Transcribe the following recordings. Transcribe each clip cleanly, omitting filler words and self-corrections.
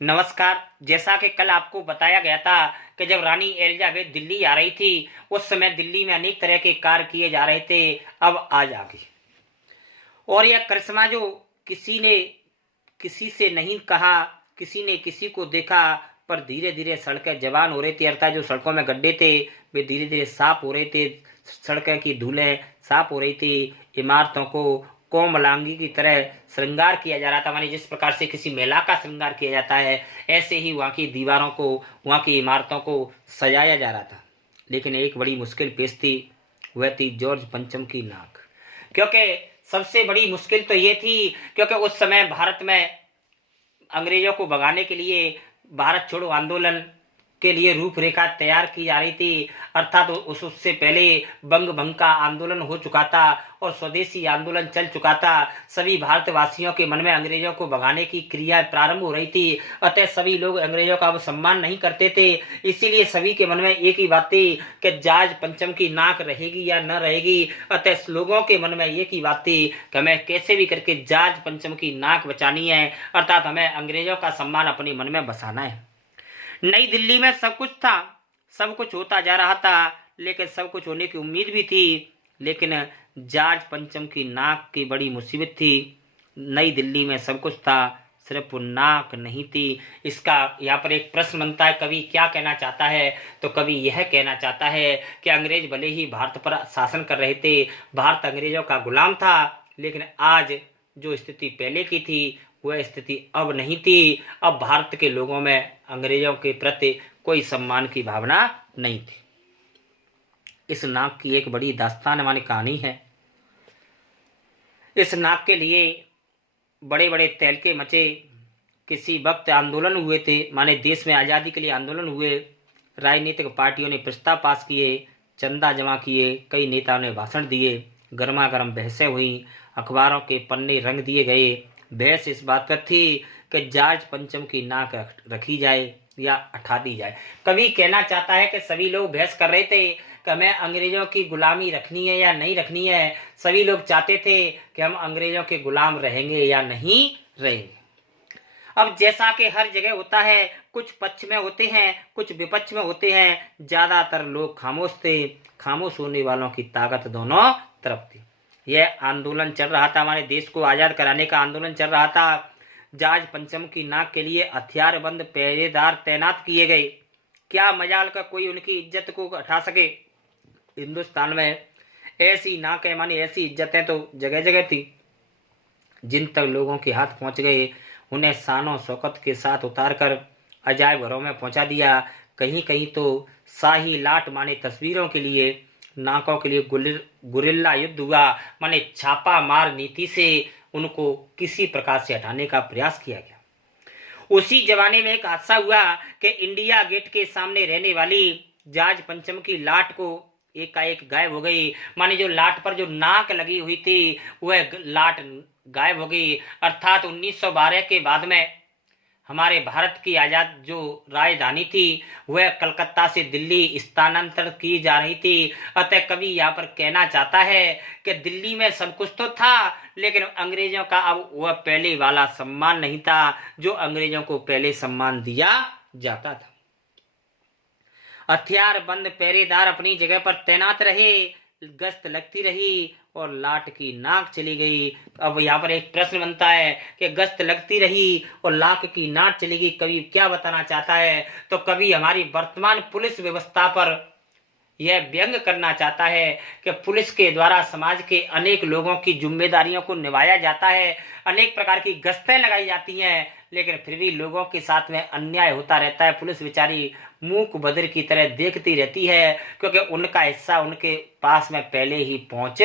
नमस्कार। जैसा कि कल आपको बताया गया था कि जब रानी एलिजाबेथ दिल्ली आ रही थी, उस समय दिल्ली में अनेक तरह के कार्य किए जा रहे थे। अब आज आ गई और यह करिश्मा जो किसी ने किसी से नहीं कहा, किसी ने किसी को देखा, पर धीरे धीरे सड़कें जवान हो रही थी, अर्थात जो सड़कों में गड्ढे थे वे धीरे धीरे साफ हो रहे थे, सड़कें की धूलें साफ हो रही थी, इमारतों को कोमलांगी की तरह श्रृंगार किया जा रहा था। मानी जिस प्रकार से किसी महिला का श्रृंगार किया जाता है, ऐसे ही वहाँ की दीवारों को, वहाँ की इमारतों को सजाया जा रहा था। लेकिन एक बड़ी मुश्किल पेश थी, वह थी जॉर्ज पंचम की नाक। क्योंकि सबसे बड़ी मुश्किल तो ये थी, क्योंकि उस समय भारत में अंग्रेजों को भगाने के लिए भारत छोड़ो आंदोलन के लिए रूपरेखा तैयार की जा रही थी, अर्थात उससे पहले बंग भंग का आंदोलन हो चुका था और स्वदेशी आंदोलन चल चुका था। सभी भारतवासियों के मन में अंग्रेजों को भगाने की क्रिया प्रारंभ हो रही थी, अतः सभी लोग अंग्रेजों का अब सम्मान नहीं करते थे। इसीलिए सभी के मन में एक ही बात थी कि जॉर्ज पंचम की नाक रहेगी या न रहेगी। अतः लोगों के मन में एक ही बात थी कि हमें कैसे भी करके जॉर्ज पंचम की नाक बचानी है, अर्थात हमें अंग्रेजों का सम्मान अपने मन में बसाना है। नई दिल्ली में सब कुछ था, सब कुछ होता जा रहा था, लेकिन सब कुछ होने की उम्मीद भी थी, लेकिन जॉर्ज पंचम की नाक की बड़ी मुसीबत थी। नई दिल्ली में सब कुछ था, सिर्फ वो नाक नहीं थी। इसका यहाँ पर एक प्रश्न बनता है, कवि क्या कहना चाहता है? तो कवि यह कहना चाहता है कि अंग्रेज भले ही भारत पर शासन कर रहे थे, भारत अंग्रेजों का गुलाम था, लेकिन आज जो स्थिति पहले की थी वह स्थिति अब नहीं थी। अब भारत के लोगों में अंग्रेजों के प्रति कोई सम्मान की भावना नहीं थी। इस नाक की एक बड़ी दास्तान मानी कहानी है। इस नाक के लिए बड़े बड़े तहलके मचे। किसी वक्त आंदोलन हुए थे, माने देश में आज़ादी के लिए आंदोलन हुए, राजनीतिक पार्टियों ने प्रस्ताव पास किए, चंदा जमा किए, कई नेताओं ने भाषण दिए, गर्मा गर्म बहसें हुई, अखबारों के पन्ने रंग दिए गए। बहस इस बात पर थी कि जॉर्ज पंचम की नाक रखी जाए या हटा दी जाए। कवि कहना चाहता है कि सभी लोग बहस कर रहे थे कि हमें अंग्रेजों की गुलामी रखनी है या नहीं रखनी है। सभी लोग चाहते थे कि हम अंग्रेजों के गुलाम रहेंगे या नहीं रहेंगे। अब जैसा कि हर जगह होता है, कुछ पक्ष में होते हैं, कुछ विपक्ष में होते हैं। ज्यादातर लोग खामोश थे, खामोश होने वालों की ताकत दोनों तरफ थी। यह आंदोलन चल रहा था, हमारे देश को आजाद कराने का आंदोलन चल रहा था। जॉर्ज पंचम की नाक के लिए हथियारबंद पहरेदार तैनात किए गए। क्या मजाल का कोई उनकी इज्जत को हटा सके? हिंदुस्तान में ऐसी नाकें मानी ऐसी इज्जतें तो जगह जगह थी। जिन तक लोगों के हाथ पहुंच गए, उन्हें शानो शौकत के साथ उतारकर अजायब घरों में पहुंचा दिया। कहीं कहीं तो शाही लाट माने तस्वीरों के लिए, नाकों के लिए गुरिल्ला युद्ध हुआ, माने छापा मार नीति से उनको किसी प्रकार से हटाने का प्रयास किया गया। उसी जमाने में एक हादसा हुआ कि इंडिया गेट के सामने रहने वाली जॉर्ज पंचम की लाट को एकाएक गायब हो गई। माने जो लाट पर जो नाक लगी हुई थी वह लाट गायब हो गई। अर्थात 1912 के बाद में हमारे भारत की आजाद जो राजधानी थी वह कलकत्ता से दिल्ली स्थानांतरित की जा रही थी। अतः कवि यहाँ पर कहना चाहता है कि दिल्ली में सब कुछ तो था, लेकिन अंग्रेजों का अब वह पहले वाला सम्मान नहीं था जो अंग्रेजों को पहले सम्मान दिया जाता था। हथियार बंद पहरेदार अपनी जगह पर तैनात रहे, गश्त लगती रही और लाट की नाक चली गई। अब यहाँ पर एक प्रश्न बनता है कि गश्त लगती रही और लाट की नाक चली गई, कवि क्या बताना चाहता है? तो कवि हमारी वर्तमान पुलिस व्यवस्था पर यह व्यंग करना चाहता है कि पुलिस के द्वारा समाज के अनेक लोगों की जिम्मेदारियों को निभाया जाता है, अनेक प्रकार की गश्तें लगाई जाती हैं, लेकिन फिर भी लोगों के साथ में अन्याय होता रहता है। पुलिस बेचारी मूक बधिर की तरह देखती रहती है, क्योंकि उनका हिस्सा उनके पास में पहले ही पहुंच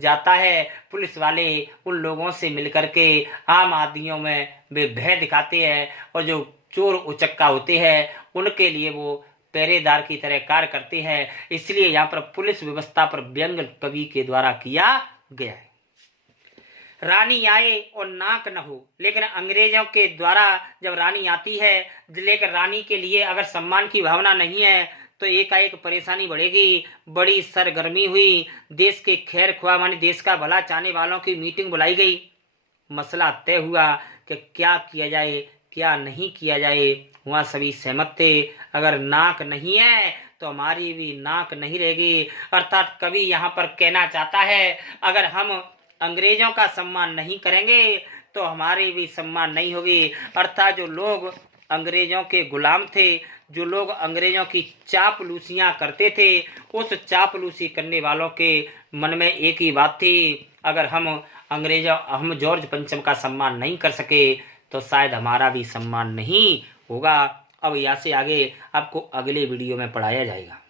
जाता है। पुलिस वाले उन लोगों से मिलकर के आम आदमियों में वे भय दिखाते हैं और जो चोर उचक्का होते हैं उनके लिए वो पहरेदार की तरह कार्य करते हैं। इसलिए यहाँ पर पुलिस व्यवस्था पर व्यंग कवि के द्वारा किया गया है। रानी आए और नाक न हो, लेकिन अंग्रेजों के द्वारा जब रानी आती है, लेकिन रानी के लिए अगर सम्मान की भावना नहीं है तो एकाएक परेशानी बढ़ेगी। बड़ी सरगर्मी हुई, देश के खैर ख्वाह माने देश का भला चाहने वालों की मीटिंग बुलाई गई। मसला तय हुआ कि क्या किया जाए, क्या नहीं किया जाए, वहाँ सभी सहमत थे। अगर नाक नहीं है तो हमारी भी नाक नहीं रहेगी। अर्थात कवि यहाँ पर कहना चाहता है, अगर हम अंग्रेजों का सम्मान नहीं करेंगे तो हमारी भी सम्मान नहीं होगी। अर्थात जो लोग अंग्रेजों के गुलाम थे, जो लोग अंग्रेजों की चापलूसियाँ करते थे, उस चापलूसी करने वालों के मन में एक ही बात थी, अगर हम जॉर्ज पंचम का सम्मान नहीं कर सके तो शायद हमारा भी सम्मान नहीं होगा। अब यहाँ से आगे आपको अगले वीडियो में पढ़ाया जाएगा।